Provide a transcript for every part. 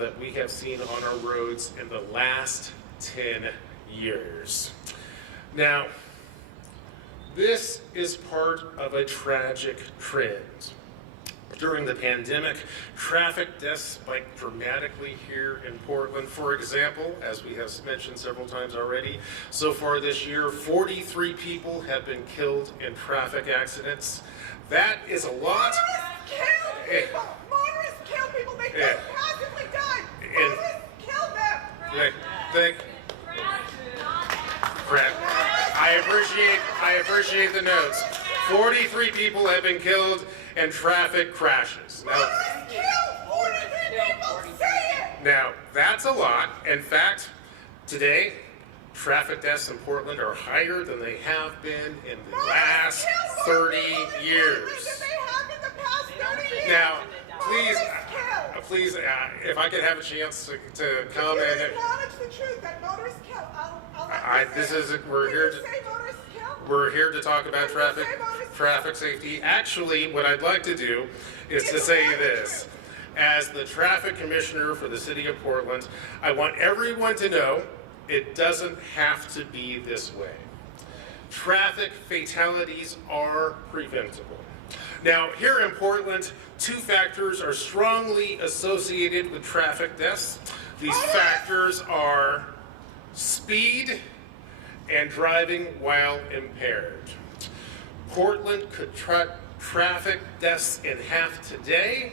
that we have seen on our roads in the last 10 years. Now, this is part of a tragic trend. During the pandemic, traffic deaths spiked dramatically here in Portland. For example, as we have mentioned several times already, so far this year, 43 people have been killed in traffic accidents. That is a lot. Motorists kill people! Motorists kill people! They don't passively die! Motorists kill them! I appreciate the notes. 43 people have been killed in traffic crashes. Motorists kill 43 people! Say it! Now, that's a lot. In fact, today, traffic deaths in Portland are higher than they have been in the last 30 years. Now, please, if I could have a chance to come and acknowledge the truth that motorists kill. We're here to talk about traffic safety. Actually, what I'd like to do is to say this. As the traffic commissioner for the city of Portland, I want everyone to know it doesn't have to be this way. Traffic fatalities are preventable. Now, here in Portland, two factors are strongly associated with traffic deaths. These factors are speed and driving while impaired. Portland could cut traffic deaths in half today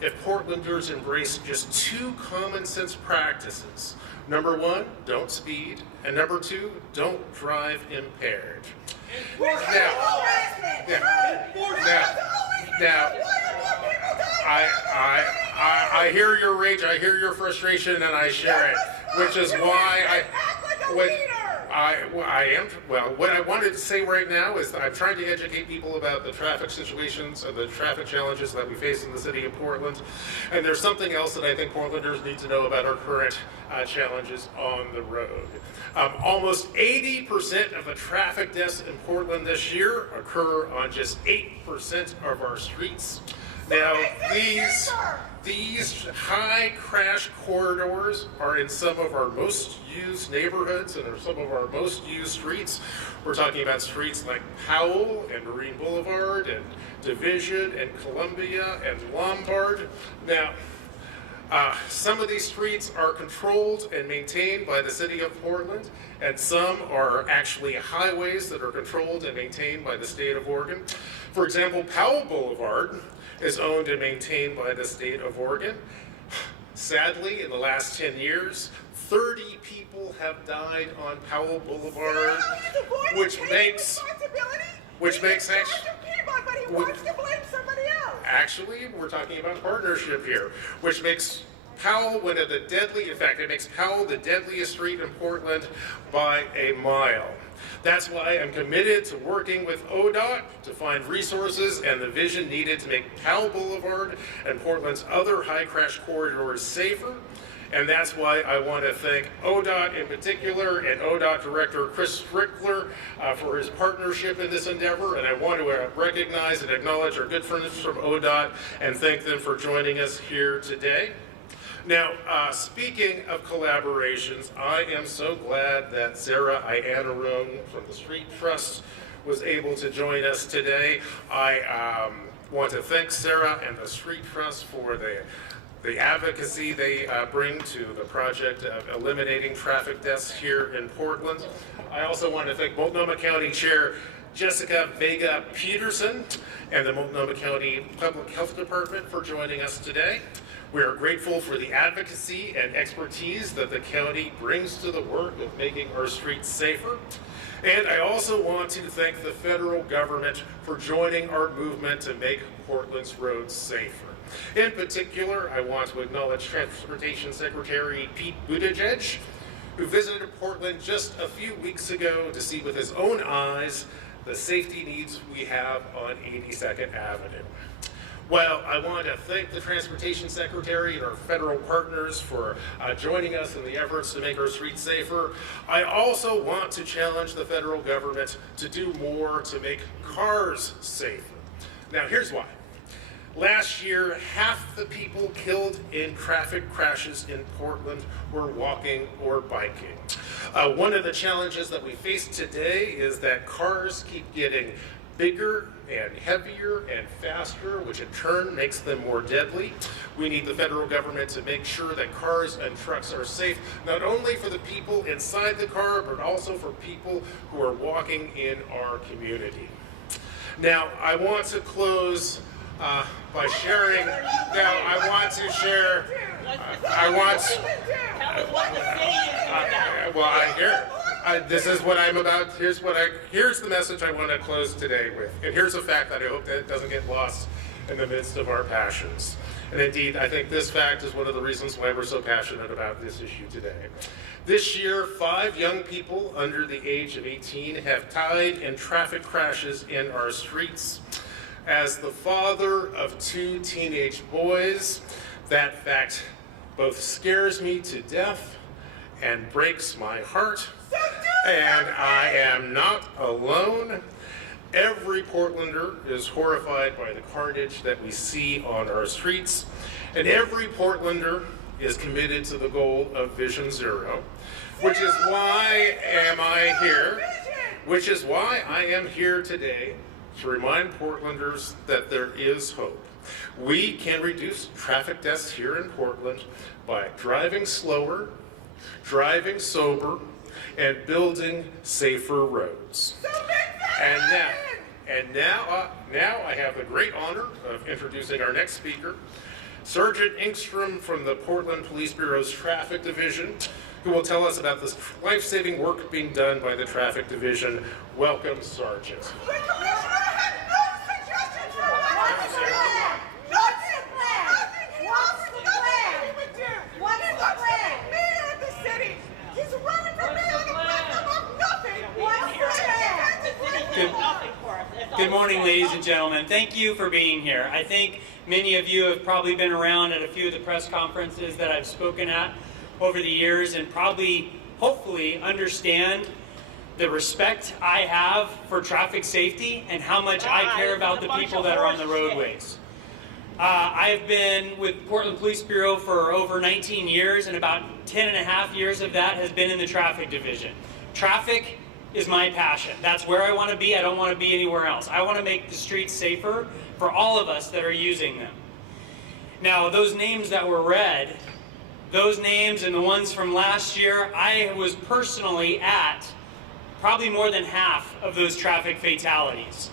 if Portlanders embrace just two common sense practices. Number one, don't speed, and number two, don't drive impaired. I hear your rage, I hear your frustration, and I share it, which is why what I wanted to say right now is that I'm trying to educate people about the traffic situations and the traffic challenges that we face in the city of Portland. And there's something else that I think Portlanders need to know about our current challenges on the road. Almost 80% of the traffic deaths in Portland this year occur on just 8% of our streets. Now, these high crash corridors are in some of our most used neighborhoods and are some of our most used streets. We're talking about streets like Powell and Marine Boulevard and Division and Columbia and Lombard. Now, some of these streets are controlled and maintained by the city of Portland, and some are actually highways that are controlled and maintained by the state of Oregon. For example, Powell Boulevard is owned and maintained by the state of Oregon. Sadly, in the last 10 years, 30 people have died on Powell Boulevard, Actually, we're talking about partnership here, which makes Powell one of the it makes Powell the deadliest street in Portland by a mile. That's why I'm committed to working with ODOT to find resources and the vision needed to make Powell Boulevard and Portland's other high crash corridors safer. And that's why I want to thank ODOT in particular and ODOT Director Chris Strickler for his partnership in this endeavor. And I want to recognize and acknowledge our good friends from ODOT and thank them for joining us here today. Now, speaking of collaborations, I am so glad that Sarah Iannarone from the Street Trust was able to join us today. I want to thank Sarah and the Street Trust for the advocacy they bring to the project of eliminating traffic deaths here in Portland. I also want to thank Multnomah County Chair Jessica Vega Peterson and the Multnomah County Public Health Department for joining us today. We are grateful for the advocacy and expertise that the county brings to the work of making our streets safer. And I also want to thank the federal government for joining our movement to make Portland's roads safer. In particular, I want to acknowledge Transportation Secretary Pete Buttigieg, who visited Portland just a few weeks ago to see with his own eyes the safety needs we have on 82nd Avenue. Well, I want to thank the Transportation Secretary and our federal partners for joining us in the efforts to make our streets safer. I also want to challenge the federal government to do more to make cars safer. Now, here's why. Last year, half the people killed in traffic crashes in Portland were walking or biking. One of the challenges that we face today is that cars keep getting bigger and heavier and faster, which in turn makes them more deadly. We need the federal government to make sure that cars and trucks are safe, not only for the people inside the car, but also for people who are walking in our community. Now, I want to close by sharing. Now, I want to share. Well, I hear. This is what I'm about. Here's the message I want to close today with. And here's a fact that I hope that doesn't get lost in the midst of our passions. And indeed, I think this fact is one of the reasons why we're so passionate about this issue today. This year, 5 young people under the age of 18 have died in traffic crashes in our streets. As the father of 2 teenage boys, that fact both scares me to death and breaks my heart. And I am not alone. Every Portlander is horrified by the carnage that we see on our streets, and every Portlander is committed to the goal of Vision Zero, which is why I am here today to remind Portlanders that there is hope. We can reduce traffic deaths here in Portland by driving slower, driving sober, and building safer roads. And now I have the great honor of introducing our next speaker, Sergeant Engstrom from the Portland Police Bureau's Traffic Division, who will tell us about this life-saving work being done by the Traffic Division. Welcome, Sergeant. The commissioner had no suggestions for what's the plan. Nothing. He would do. What's the plan? Mayor of the city. He's running for mayor on the platform of nothing. What's the plan? Good morning, ladies and gentlemen. Thank you for being here. I think many of you have probably been around at a few of the press conferences that I've spoken at over the years and probably, hopefully, understand the respect I have for traffic safety and how much I care about the people that are on the roadways. I've been with Portland Police Bureau for over 19 years, and about 10 and a half years of that has been in the Traffic Division. Traffic is my passion. That's where I want to be. I don't want to be anywhere else. I want to make the streets safer for all of us that are using them. Now, those names that were read, those names and the ones from last year, I was personally at probably more than half of those traffic fatalities.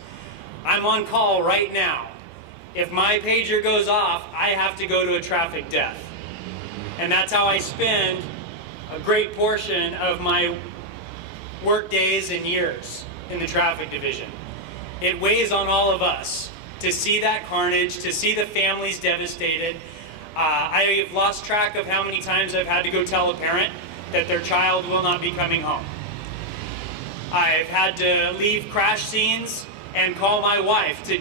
I'm on call right now. If my pager goes off, I have to go to a traffic death. And that's how I spend a great portion of my work days and years in the Traffic Division. It weighs on all of us to see that carnage, to see the families devastated. I have lost track of how many times I've had to go tell a parent that their child will not be coming home. I've had to leave crash scenes and call my wife to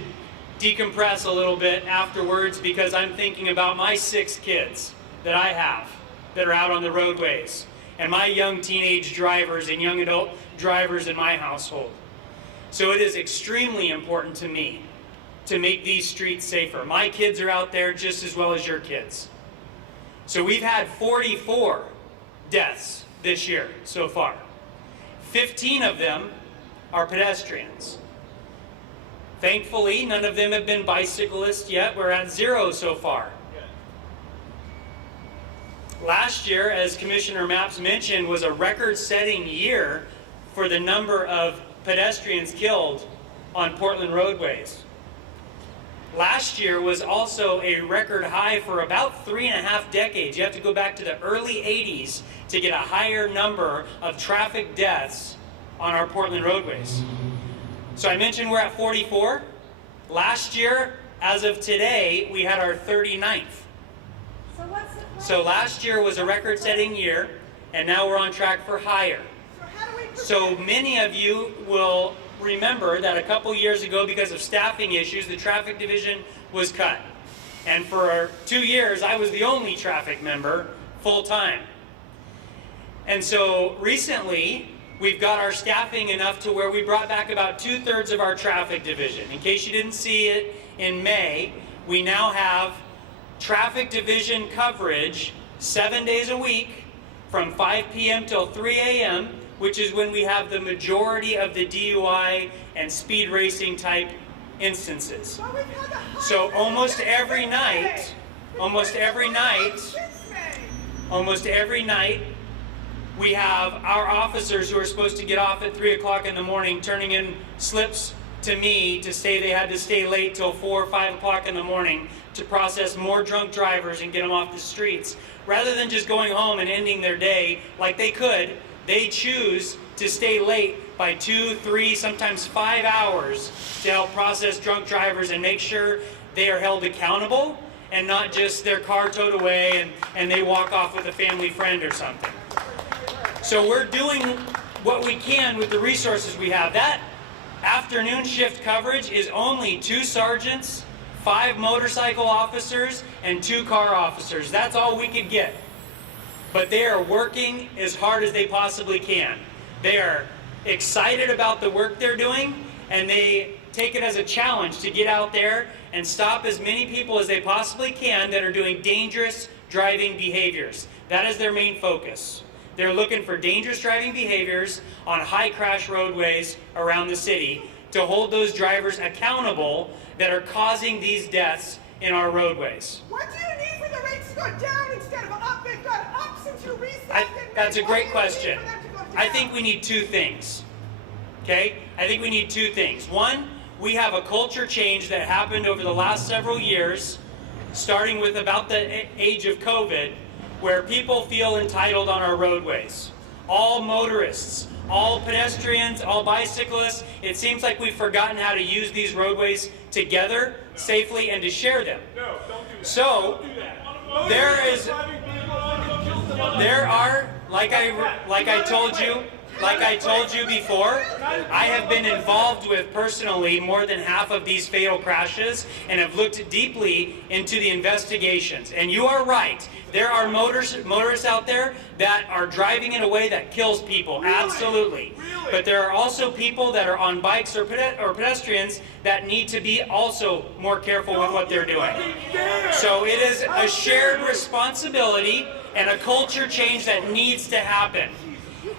decompress a little bit afterwards because I'm thinking about my 6 kids that I have that are out on the roadways and my young teenage drivers and young adult drivers in my household. So it is extremely important to me to make these streets safer. My kids are out there just as well as your kids. So we've had 44 deaths this year so far. 15 of them are pedestrians. Thankfully, none of them have been bicyclists yet. We're at 0 so far. Last year, as Commissioner Mapps mentioned, was a record-setting year for the number of pedestrians killed on Portland roadways. Last year was also a record high for about 3.5 decades. You have to go back to the early 80s to get a higher number of traffic deaths on our Portland roadways. So I mentioned we're at 44. Last year, as of today, we had our 39th. So what's the plan? So last year was a record-setting year, and now we're on track for higher. So how do we prevent? So many of you will remember that a couple years ago, because of staffing issues, the Traffic Division was cut. And for 2 years, I was the only traffic member full-time. And so recently, we've got our staffing enough to where we brought back about 2/3 of our Traffic Division. In case you didn't see it in May, we now have traffic division coverage 7 days a week from 5 p.m. till 3 a.m., which is when we have the majority of the DUI and speed racing type instances. So almost every night, we have our officers who are supposed to get off at 3 o'clock in the morning turning in slips to me to say they had to stay late till 4 or 5 o'clock in the morning to process more drunk drivers and get them off the streets. Rather than just going home and ending their day like they could, they choose to stay late by 2, 3, sometimes 5 hours to help process drunk drivers and make sure they are held accountable and not just their car towed away and they walk off with a family friend or something. So we're doing what we can with the resources we have. That afternoon shift coverage is only 2 sergeants, 5 motorcycle officers, and 2 car officers. That's all we could get. But they are working as hard as they possibly can. They are excited about the work they're doing, and they take it as a challenge to get out there and stop as many people as they possibly can that are doing dangerous driving behaviors. That is their main focus. They're looking for dangerous driving behaviors on high crash roadways around the city to hold those drivers accountable that are causing these deaths in our roadways. What do you need for the rates to go down instead of up? They've gone up since you reset. That's a great question. I think we need 2 things. Okay? I think we need 2 things. One, we have a culture change that happened over the last several years, starting with about the age of COVID, where people feel entitled on our roadways. All motorists, all pedestrians, all bicyclists, it seems like we've forgotten how to use these roadways together safely and to share them. No, don't do that. So, Don't do that. there are, like I told you before, I have been involved with personally more than half of these fatal crashes and have looked deeply into the investigations. And you are right, there are motorists out there that are driving in a way that kills people, absolutely. But there are also people that are on bikes or pedestrians that need to be also more careful with what they're doing. So it is a shared responsibility and a culture change that needs to happen.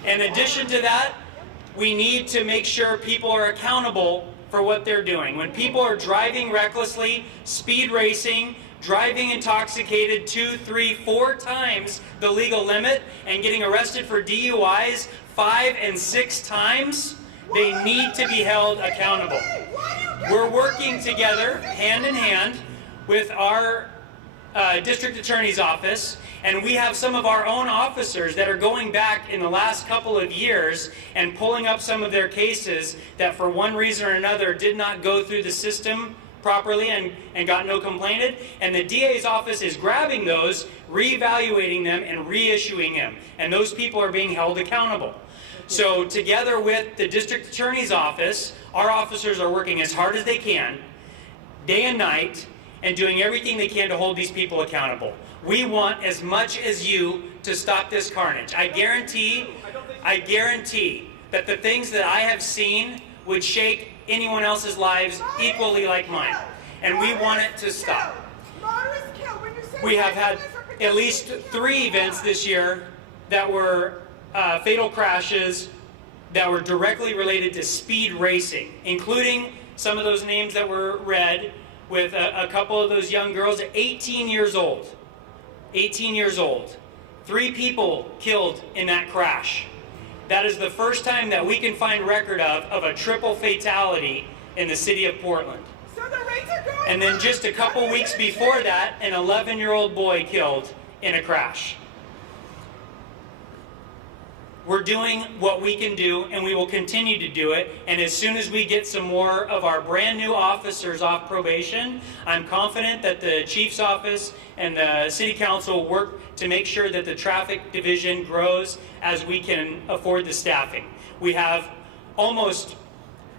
In addition to that, we need to make sure people are accountable for what they're doing. When people are driving recklessly, speed racing, driving intoxicated 2, 3, 4 times the legal limit, and getting arrested for DUIs 5 and 6 times, they need to be held accountable. We're working together, hand in hand, with our district attorney's office, and we have some of our own officers that are going back in the last couple of years and pulling up some of their cases that for one reason or another did not go through the system properly and got no complainant, and the DA's office is grabbing those, reevaluating them, and reissuing them, and those people are being held accountable. So together with the district attorney's office, our officers are working as hard as they can, day and night, and doing everything they can to hold these people accountable. We want as much as you to stop this carnage. I guarantee that the things that I have seen would shake anyone else's lives equally like mine. And we want it to stop. We have had at least 3 events this year that were fatal crashes that were directly related to speed racing, including some of those names that were read with a couple of those young girls at 18 years old. 18 years old. 3 people killed in that crash. That is the first time that we can find record of a triple fatality in the city of Portland. So the rates are going And then up. just a couple weeks before that, an 11-year-old boy killed in a crash. We're doing what we can do, and we will continue to do it. And as soon as we get some more of our brand new officers off probation, I'm confident that the chief's office and the city council work to make sure that the traffic division grows as we can afford the staffing. We have almost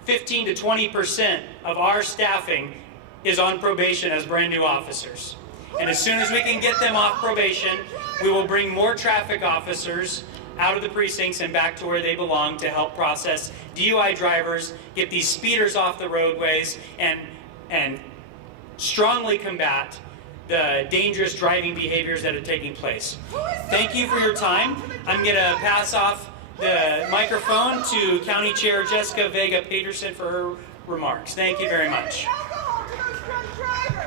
15 to 20% of our staffing is on probation as brand new officers. And as soon as we can get them off probation, we will bring more traffic officers out of the precincts and back to where they belong to help process DUI drivers, get these speeders off the roadways, and strongly combat the dangerous driving behaviors that are taking place. Thank you for your time. I'm going to pass off the microphone to County Chair Jessica Vega Peterson for her remarks. Thank you very much. Alcohol to those drunk drivers.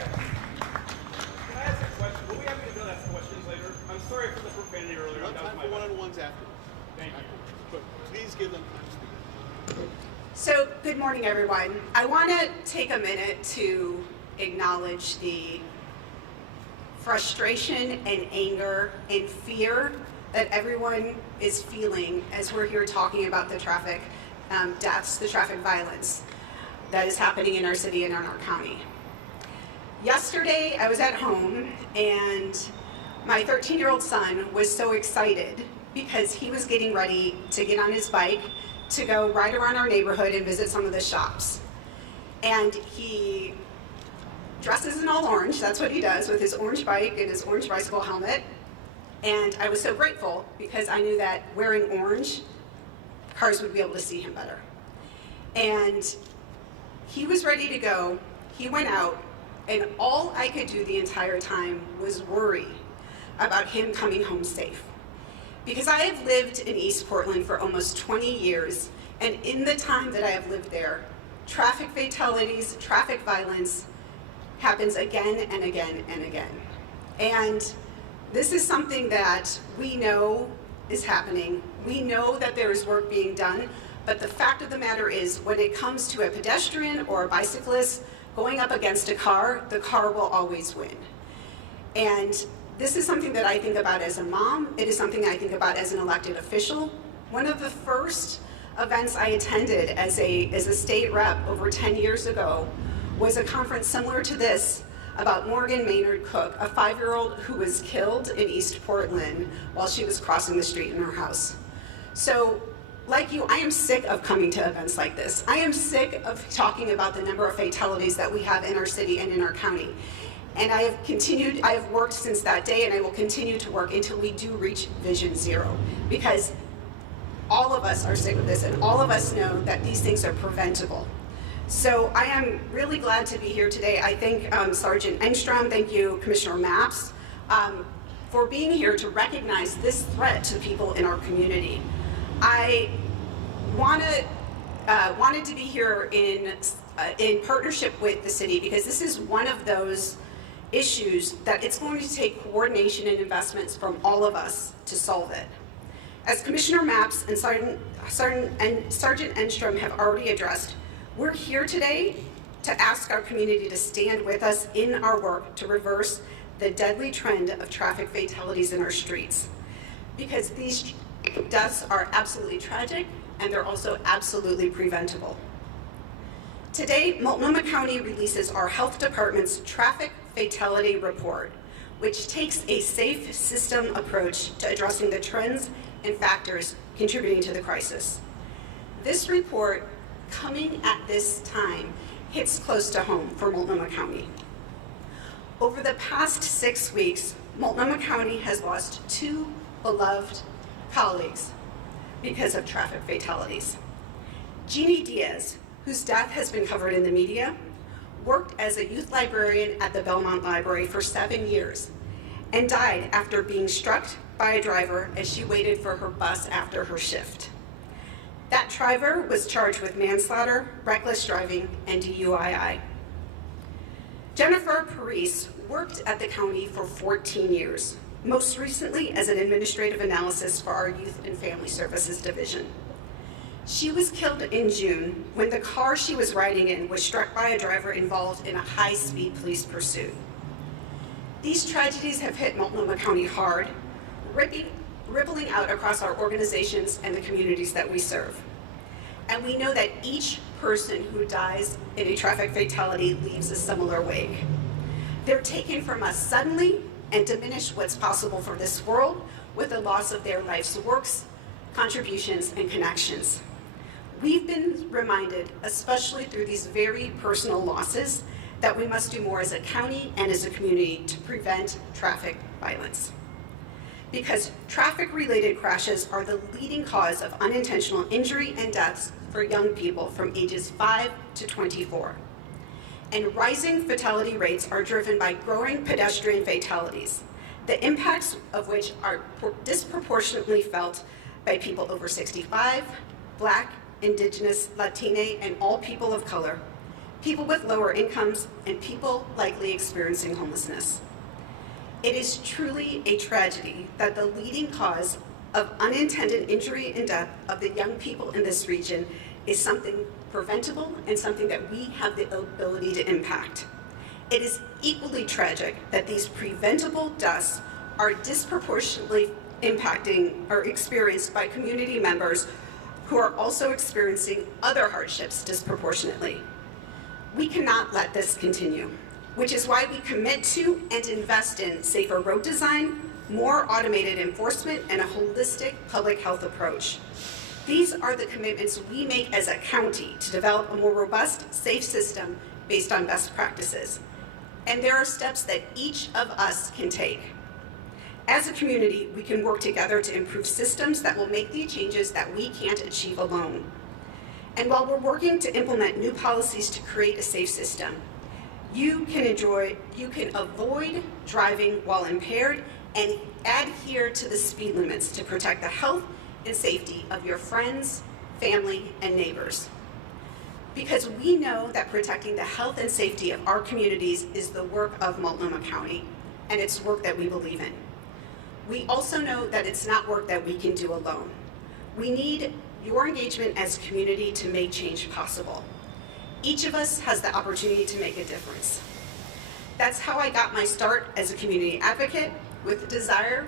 Can I ask a question? Will we have to ask questions later? I'm sorry for the profanity earlier. One time for one-on-ones after. Thank you. But please give them time to speak. So, good morning, everyone. I want to take a minute to acknowledge the frustration and anger and fear that everyone is feeling as we're here talking about the traffic deaths, the traffic violence that is happening in our city and in our county. Yesterday, I was at home and my 13-year-old son was so excited because he was getting ready to get on his bike to go ride around our neighborhood and visit some of the shops. And he dresses in all orange, that's what he does, with his orange bike and his orange bicycle helmet. And I was so grateful because I knew that wearing orange, cars would be able to see him better. And he was ready to go, he went out, and all I could do the entire time was worry about him coming home safe. Because I have lived in East Portland for almost 20 years, and in the time that I have lived there, traffic fatalities, traffic violence happens again and again and again. And this is something that we know is happening. We know that there is work being done, but the fact of the matter is when it comes to a pedestrian or a bicyclist going up against a car, the car will always win. And this is something that I think about as a mom. It is something I think about as an elected official. One of the first events I attended as a state rep over 10 years ago was a conference similar to this about Morgan Maynard Cook, a 5-year-old who was killed in East Portland while she was crossing the street in her house. So, like you, I am sick of coming to events like this. I am sick of talking about the number of fatalities that we have in our city and in our county. And I have worked since that day, and I will continue to work until we do reach Vision Zero, because all of us are sick of this, and all of us know that these things are preventable. So I am really glad to be here today. I thank Sergeant Engstrom, thank you, Commissioner Maps, for being here to recognize this threat to people in our community. I wanted to be here in partnership with the city because this is one of those issues that it's going to take coordination and investments from all of us to solve it. As Commissioner Maps and Sergeant Engstrom have already addressed, we're here today to ask our community to stand with us in our work to reverse the deadly trend of traffic fatalities in our streets. Because these deaths are absolutely tragic and they're also absolutely preventable. Today, Multnomah County releases our health department's traffic fatality report, which takes a safe system approach to addressing the trends and factors contributing to the crisis. This report, coming at this time, hits close to home for Multnomah County. Over the past 6 weeks, Multnomah County has lost 2 beloved colleagues because of traffic fatalities. Jeannie Diaz, whose death has been covered in the media, worked as a youth librarian at the Belmont Library for 7 years and died after being struck by a driver as she waited for her bus after her shift. That driver was charged with manslaughter, reckless driving, and DUI. Jennifer Parise worked at the county for 14 years, most recently as an administrative analyst for our Youth and Family Services Division. She was killed in June when the car she was riding in was struck by a driver involved in a high-speed police pursuit. These tragedies have hit Multnomah County hard, rippling out across our organizations and the communities that we serve. And we know that each person who dies in a traffic fatality leaves a similar wake. They're taken from us suddenly and diminish what's possible for this world with the loss of their life's works, contributions, and connections. We've been reminded, especially through these very personal losses, that we must do more as a county and as a community to prevent traffic violence. Because traffic-related crashes are the leading cause of unintentional injury and deaths for young people from ages 5 to 24. and rising fatality rates are driven by growing pedestrian fatalities, the impacts of which are disproportionately felt by people over 65, Black, Indigenous, Latina, and all people of color, people with lower incomes, and people likely experiencing homelessness. It is truly a tragedy that the leading cause of unintended injury and death of the young people in this region is something preventable and something that we have the ability to impact. It is equally tragic that these preventable deaths are disproportionately impacting or experienced by community members who are also experiencing other hardships disproportionately. We cannot let this continue, which is why we commit to and invest in safer road design, more automated enforcement, and a holistic public health approach. These are the commitments we make as a county to develop a more robust, safe system based on best practices. And there are steps that each of us can take. As a community, we can work together to improve systems that will make the changes that we can't achieve alone. And while we're working to implement new policies to create a safe system, you can avoid driving while impaired and adhere to the speed limits to protect the health and safety of your friends, family, and neighbors. Because we know that protecting the health and safety of our communities is the work of Multnomah County, and it's work that we believe in. We also know that it's not work that we can do alone. We need your engagement as a community to make change possible. Each of us has the opportunity to make a difference. That's how I got my start as a community advocate, with the desire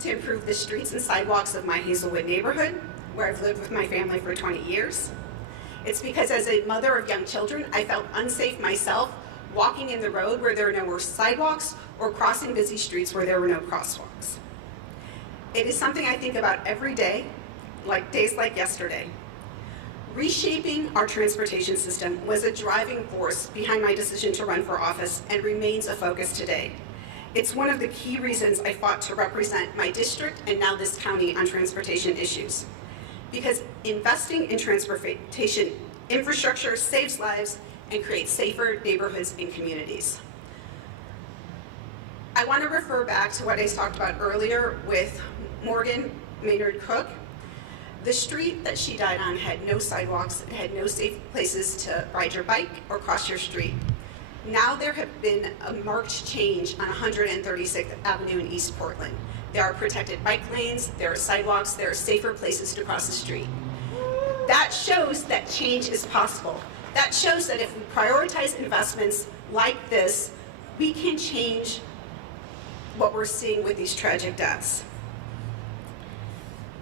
to improve the streets and sidewalks of my Hazelwood neighborhood, where I've lived with my family for 20 years. It's because as a mother of young children, I felt unsafe myself walking in the road where there were no sidewalks or crossing busy streets where there were no crosswalks. It is something I think about every day, like days like yesterday. Reshaping our transportation system was a driving force behind my decision to run for office and remains a focus today. It's one of the key reasons I fought to represent my district and now this county on transportation issues. Because investing in transportation infrastructure saves lives and creates safer neighborhoods and communities. I want to refer back to what I talked about earlier with Morgan Maynard Cook. The street that she died on had no sidewalks, it had no safe places to ride your bike or cross your street. Now there have been a marked change on 136th Avenue in East Portland. There are protected bike lanes, there are sidewalks, there are safer places to cross the street. That shows that change is possible. That shows that if we prioritize investments like this, we can change what we're seeing with these tragic deaths.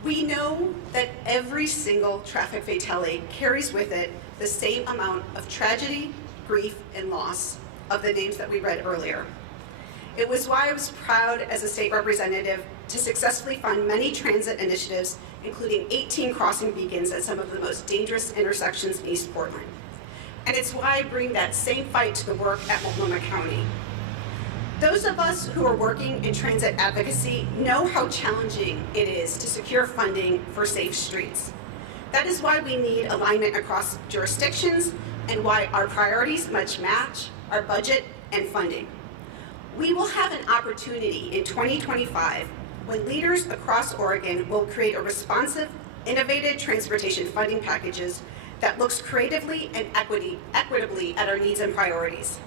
We know that every single traffic fatality carries with it the same amount of tragedy, grief, and loss of the names that we read earlier. It was why I was proud as a state representative to successfully fund many transit initiatives, including 18 crossing beacons at some of the most dangerous intersections in East Portland. And it's why I bring that same fight to the work at Multnomah County. Those of us who are working in transit advocacy know how challenging it is to secure funding for safe streets. That is why we need alignment across jurisdictions and why our priorities must match our budget and funding. We will have an opportunity in 2025 when leaders across Oregon will create a responsive, innovative transportation funding packages that looks creatively and equitably at our needs and priorities.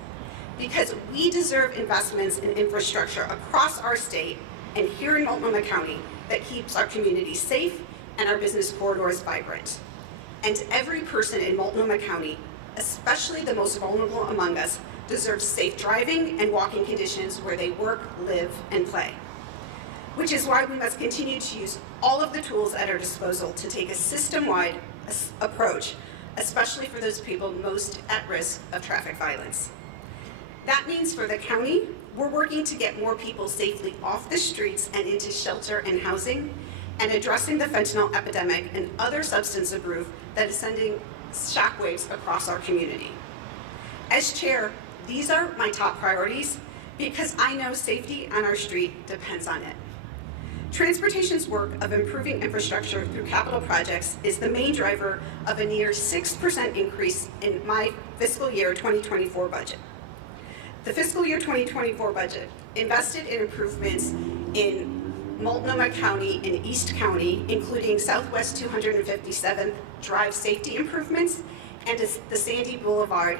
Because we deserve investments in infrastructure across our state and here in Multnomah County that keeps our communities safe and our business corridors vibrant. And every person in Multnomah County, especially the most vulnerable among us, deserves safe driving and walking conditions where they work, live, and play. Which is why we must continue to use all of the tools at our disposal to take a system-wide approach, especially for those people most at risk of traffic violence. That means for the county, we're working to get more people safely off the streets and into shelter and housing, and addressing the fentanyl epidemic and other substance abuse that is sending shockwaves across our community. As chair, these are my top priorities because I know safety on our street depends on it. Transportation's work of improving infrastructure through capital projects is the main driver of a near 6% increase in my fiscal year 2024 budget. The fiscal year 2024 budget invested in improvements in Multnomah County and East County, including Southwest 257th Drive safety improvements and the Sandy Boulevard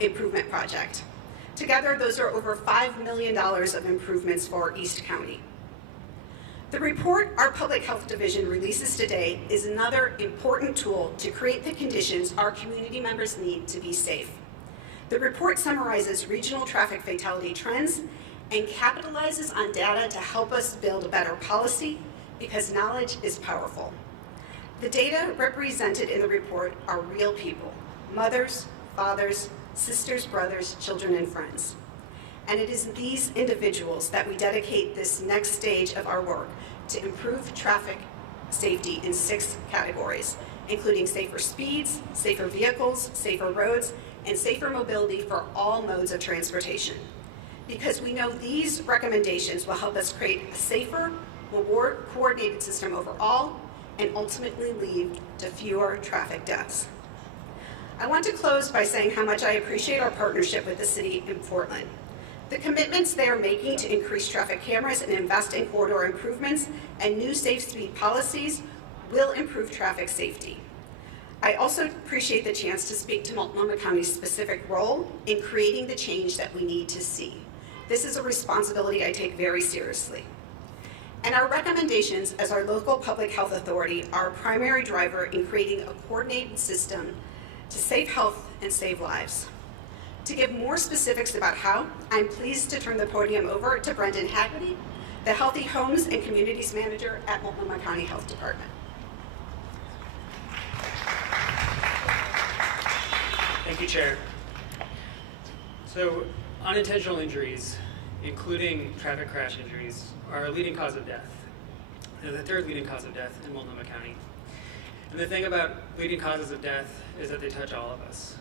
improvement project. Together, those are over $5 million of improvements for East County. The report our Public Health Division releases today is another important tool to create the conditions our community members need to be safe. The report summarizes regional traffic fatality trends and capitalizes on data to help us build a better policy, because knowledge is powerful. The data represented in the report are real people: mothers, fathers, sisters, brothers, children, and friends. And it is these individuals that we dedicate this next stage of our work to improve traffic safety in 6 categories, including safer speeds, safer vehicles, safer roads, and safer mobility for all modes of transportation. Because we know these recommendations will help us create a safer, more coordinated system overall, and ultimately lead to fewer traffic deaths. I want to close by saying how much I appreciate our partnership with the city in Portland. The commitments they are making to increase traffic cameras and invest in corridor improvements and new safe speed policies will improve traffic safety. I also appreciate the chance to speak to Multnomah County's specific role in creating the change that we need to see. This is a responsibility I take very seriously. And our recommendations as our local public health authority are a primary driver in creating a coordinated system to save health and save lives. To give more specifics about how, I'm pleased to turn the podium over to Brendan Haggerty, the Healthy Homes and Communities Manager at Multnomah County Health Department. Thank you, Chair. So, unintentional injuries, including traffic crash injuries, are a leading cause of death. They're the 3rd leading cause of death in Multnomah County. And the thing about leading causes of death is that they touch all of us.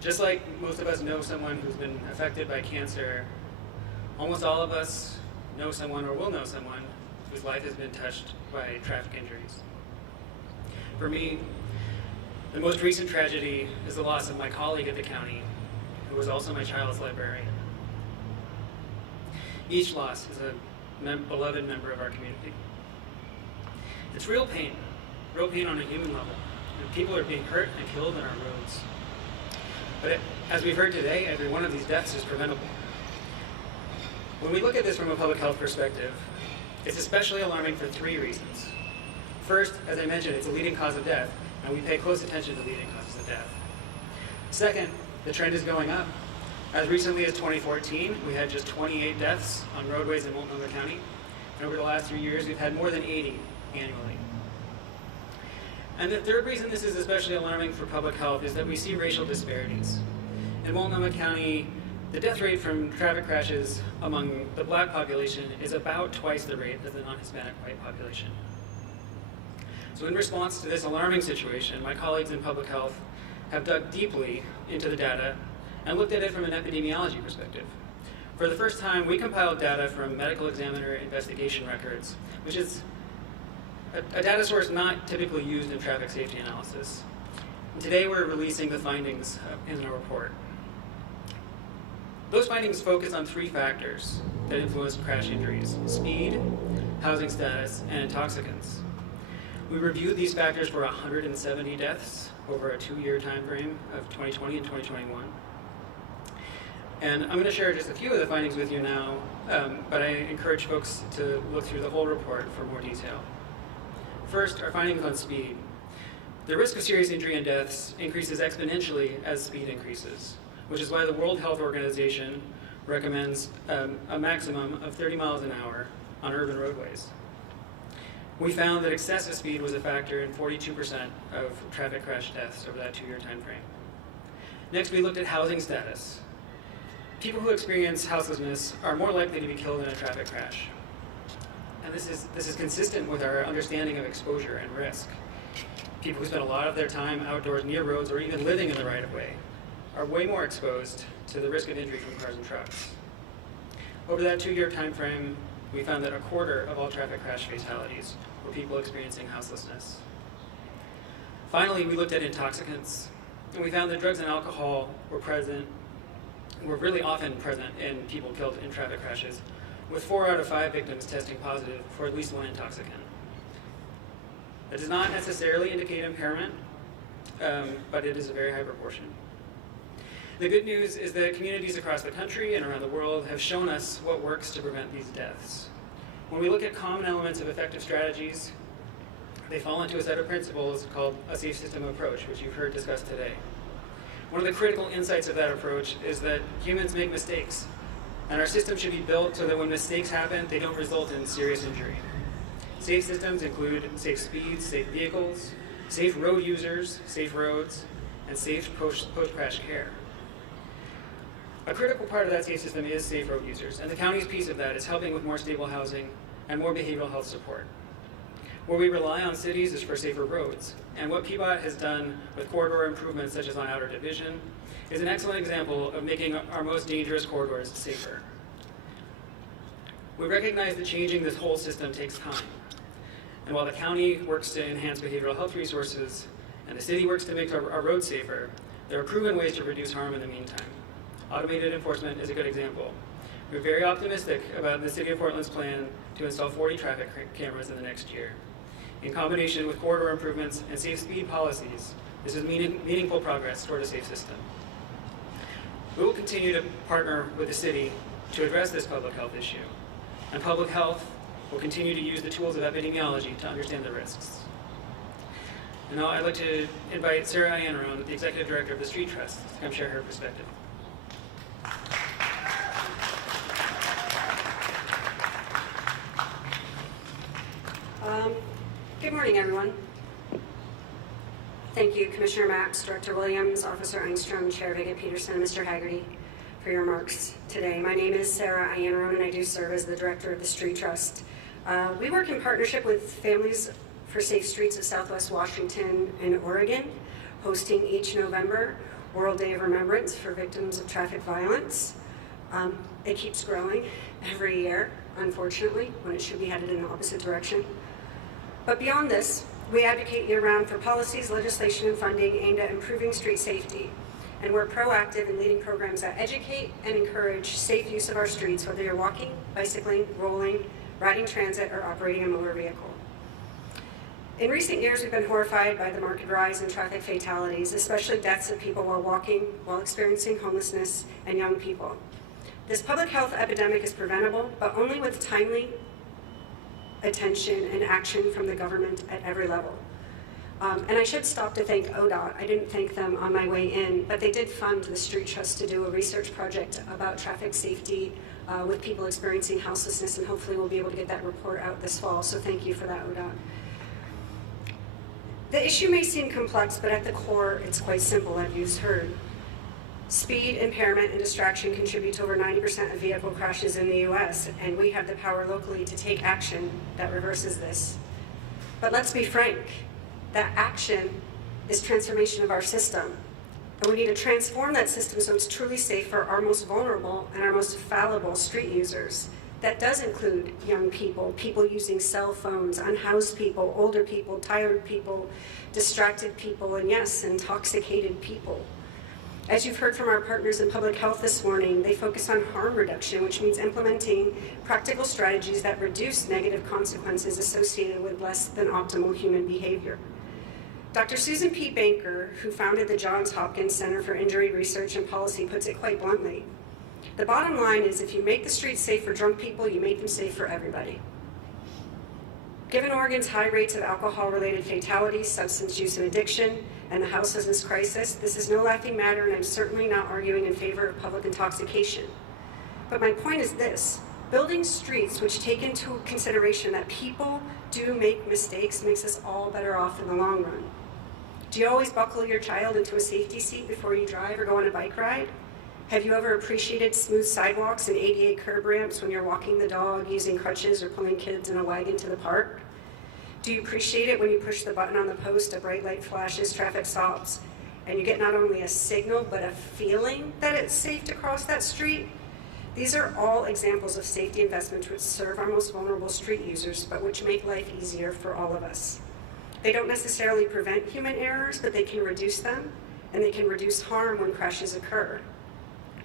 Just like most of us know someone who's been affected by cancer, almost all of us know someone or will know someone whose life has been touched by traffic injuries. For me, the most recent tragedy is the loss of my colleague at the county, who was also my child's librarian. Each loss is a beloved member of our community. It's real pain on a human level. And people are being hurt and killed on our roads. But as we've heard today, every one of these deaths is preventable. When we look at this from a public health perspective, it's especially alarming for 3 reasons. First, as I mentioned, it's a leading cause of death, and we pay close attention to leading causes of death. Second, the trend is going up. As recently as 2014, we had just 28 deaths on roadways in Multnomah County. And over the last 3 years, we've had more than 80 annually. And the third reason this is especially alarming for public health is that we see racial disparities. In Multnomah County, the death rate from traffic crashes among the Black population is about twice the rate as the non-Hispanic white population. So in response to this alarming situation, my colleagues in public health have dug deeply into the data and looked at it from an epidemiology perspective. For the first time, we compiled data from medical examiner investigation records, which is a data source not typically used in traffic safety analysis. And today we're releasing the findings in our report. Those findings focus on 3 factors that influence crash injuries: speed, housing status, and intoxicants. We reviewed these factors for 170 deaths over a 2-year time frame of 2020 and 2021. And I'm going to share just a few of the findings with you now, but I encourage folks to look through the whole report for more detail. First, our findings on speed. The risk of serious injury and deaths increases exponentially as speed increases, which is why the World Health Organization recommends a maximum of 30 miles an hour on urban roadways. We found that excessive speed was a factor in 42% of traffic crash deaths over that 2-year time frame. Next, we looked at housing status. People who experience houselessness are more likely to be killed in a traffic crash. And this is consistent with our understanding of exposure and risk. People who spend a lot of their time outdoors near roads or even living in the right-of-way are way more exposed to the risk of injury from cars and trucks. Over that 2-year time frame, we found that 1/4 of all traffic crash fatalities were people experiencing houselessness. Finally, we looked at intoxicants. And we found that drugs and alcohol were really often present in people killed in traffic crashes, with 4 out of 5 victims testing positive for at least one intoxicant. That does not necessarily indicate impairment, but it is a very high proportion. The good news is that communities across the country and around the world have shown us what works to prevent these deaths. When we look at common elements of effective strategies, they fall into a set of principles called a safe system approach, which you've heard discussed today. One of the critical insights of that approach is that humans make mistakes, and our system should be built so that when mistakes happen, they don't result in serious injury. Safe systems include safe speeds, safe vehicles, safe road users, safe roads, and safe post-crash care. A critical part of that safe system is safe road users, and the county's piece of that is helping with more stable housing and more behavioral health support. Where we rely on cities is for safer roads, and what PBOT has done with corridor improvements such as on Outer Division is an excellent example of making our most dangerous corridors safer. We recognize that changing this whole system takes time, and while the county works to enhance behavioral health resources and the city works to make our roads safer, there are proven ways to reduce harm in the meantime. Automated enforcement is a good example. We're very optimistic about the City of Portland's plan to install 40 traffic cameras in the next year. In combination with corridor improvements and safe speed policies, this is meaningful progress toward a safe system. We will continue to partner with the city to address this public health issue, and public health will continue to use the tools of epidemiology to understand the risks. And now I'd like to invite Sarah Iannarone, the Executive Director of the Street Trust, to come share her perspective. Good morning, everyone. Thank you, Commissioner Max, Director Williams, Officer Engstrom, Chair Viggo-Peterson, and Mr. Haggerty for your remarks today. My name is Sarah Iannarone, and I do serve as the Director of the Street Trust. We work in partnership with Families for Safe Streets of Southwest Washington and Oregon, hosting each November World Day of Remembrance for victims of traffic violence. It keeps growing every year, unfortunately, when it should be headed in the opposite direction. But beyond this, we advocate year-round for policies, legislation, and funding aimed at improving street safety. And we're proactive in leading programs that educate and encourage safe use of our streets, whether you're walking, bicycling, rolling, riding transit, or operating a motor vehicle. In recent years, we've been horrified by the marked rise in traffic fatalities, especially deaths of people while walking, while experiencing homelessness, and young people. This public health epidemic is preventable, but only with timely attention and action from the government at every level. And I should stop to thank ODOT. I didn't thank them on my way in, but they did fund the Street Trust to do a research project about traffic safety with people experiencing houselessness, and hopefully we'll be able to get that report out this fall, so thank you for that, ODOT. The issue may seem complex, but at the core, it's quite simple, as you've heard. Speed, impairment, and distraction contribute to over 90% of vehicle crashes in the U.S., and we have the power locally to take action that reverses this. But let's be frank, that action is transformation of our system. And we need to transform that system so it's truly safe for our most vulnerable and our most fallible street users. That does include young people, people using cell phones, unhoused people, older people, tired people, distracted people, and yes, intoxicated people. As you've heard from our partners in public health this morning, they focus on harm reduction, which means implementing practical strategies that reduce negative consequences associated with less than optimal human behavior. Dr. Susan P. Banker, who founded the Johns Hopkins Center for Injury Research and Policy, puts it quite bluntly. The bottom line is, if you make the streets safe for drunk people, you make them safe for everybody. Given Oregon's high rates of alcohol-related fatalities, substance use and addiction, and the houselessness crisis, this is no laughing matter, and I'm certainly not arguing in favor of public intoxication. But my point is this: building streets which take into consideration that people do make mistakes makes us all better off in the long run. Do you always buckle your child into a safety seat before you drive or go on a bike ride? Have you ever appreciated smooth sidewalks and ADA curb ramps when you're walking the dog, using crutches, or pulling kids in a wagon to the park? Do you appreciate it when you push the button on the post, a bright light flashes, traffic stops, and you get not only a signal, but a feeling that it's safe to cross that street? These are all examples of safety investments which serve our most vulnerable street users, but which make life easier for all of us. They don't necessarily prevent human errors, but they can reduce them, and they can reduce harm when crashes occur.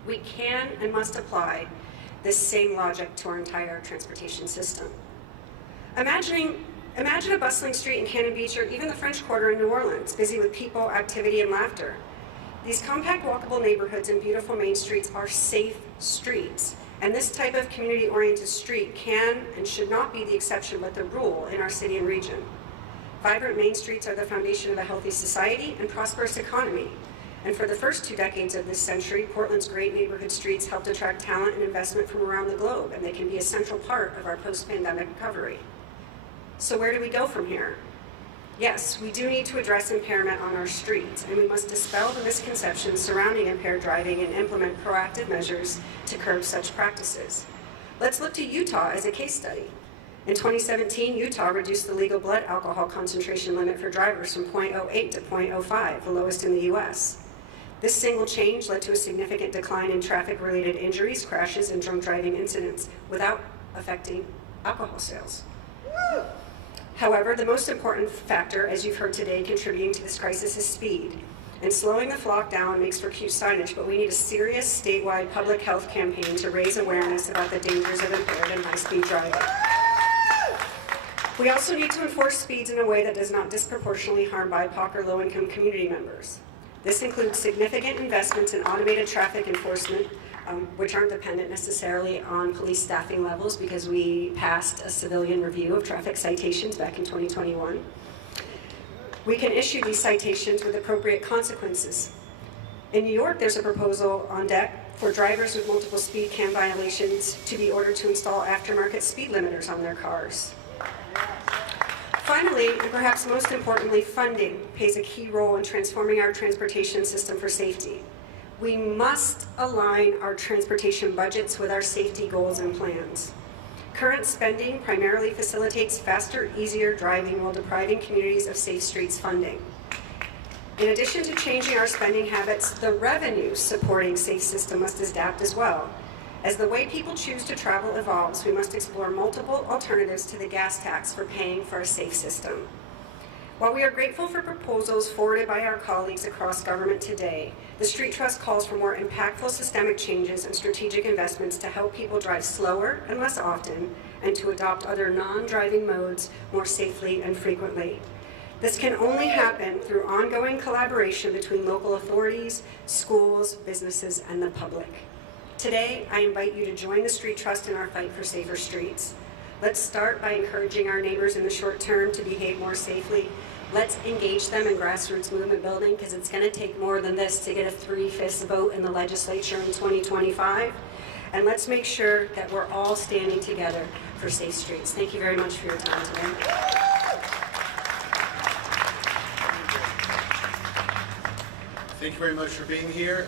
We can and must apply this same logic to our entire transportation system. Imagine a bustling street in Cannon Beach or even the French Quarter in New Orleans, busy with people, activity, and laughter. These compact, walkable neighborhoods and beautiful main streets are safe streets, and this type of community-oriented street can and should not be the exception but the rule in our city and region. Vibrant main streets are the foundation of a healthy society and prosperous economy. And for the first 2 decades of this century, Portland's great neighborhood streets helped attract talent and investment from around the globe, and they can be a central part of our post-pandemic recovery. So where do we go from here? Yes, we do need to address impairment on our streets, and we must dispel the misconceptions surrounding impaired driving and implement proactive measures to curb such practices. Let's look to Utah as a case study. In 2017, Utah reduced the legal blood alcohol concentration limit for drivers from 0.08 to 0.05, the lowest in the US. This single change led to a significant decline in traffic-related injuries, crashes, and drunk driving incidents without affecting alcohol sales. However, the most important factor, as you've heard today, contributing to this crisis is speed. And slowing the flock down makes for cute signage, but we need a serious statewide public health campaign to raise awareness about the dangers of impaired and high-speed driving. We also need to enforce speeds in a way that does not disproportionately harm BIPOC or low-income community members. This includes significant investments in automated traffic enforcement, which aren't dependent necessarily on police staffing levels because we passed a civilian review of traffic citations back in 2021. We can issue these citations with appropriate consequences. In New York, there's a proposal on deck for drivers with multiple speed cam violations to be ordered to install aftermarket speed limiters on their cars. Finally, and perhaps most importantly, funding plays a key role in transforming our transportation system for safety. We must align our transportation budgets with our safety goals and plans. Current spending primarily facilitates faster, easier driving while depriving communities of safe streets funding. In addition to changing our spending habits, the revenue supporting safe system must adapt as well. As the way people choose to travel evolves, we must explore multiple alternatives to the gas tax for paying for a safe system. While we are grateful for proposals forwarded by our colleagues across government today, the Street Trust calls for more impactful systemic changes and strategic investments to help people drive slower and less often, and to adopt other non-driving modes more safely and frequently. This can only happen through ongoing collaboration between local authorities, schools, businesses, and the public. Today, I invite you to join the Street Trust in our fight for safer streets. Let's start by encouraging our neighbors in the short term to behave more safely. Let's engage them in grassroots movement building, because it's going to take more than this to get a 3/5 vote in the legislature in 2025. And let's make sure that we're all standing together for safe streets. Thank you very much for your time today. Thank you very much for being here.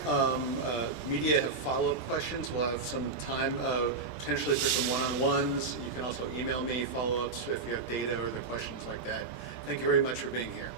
Media have follow-up questions. We'll have some time potentially for some one-on-ones. You can also email me follow-ups if you have data or the questions like that. Thank you very much for being here.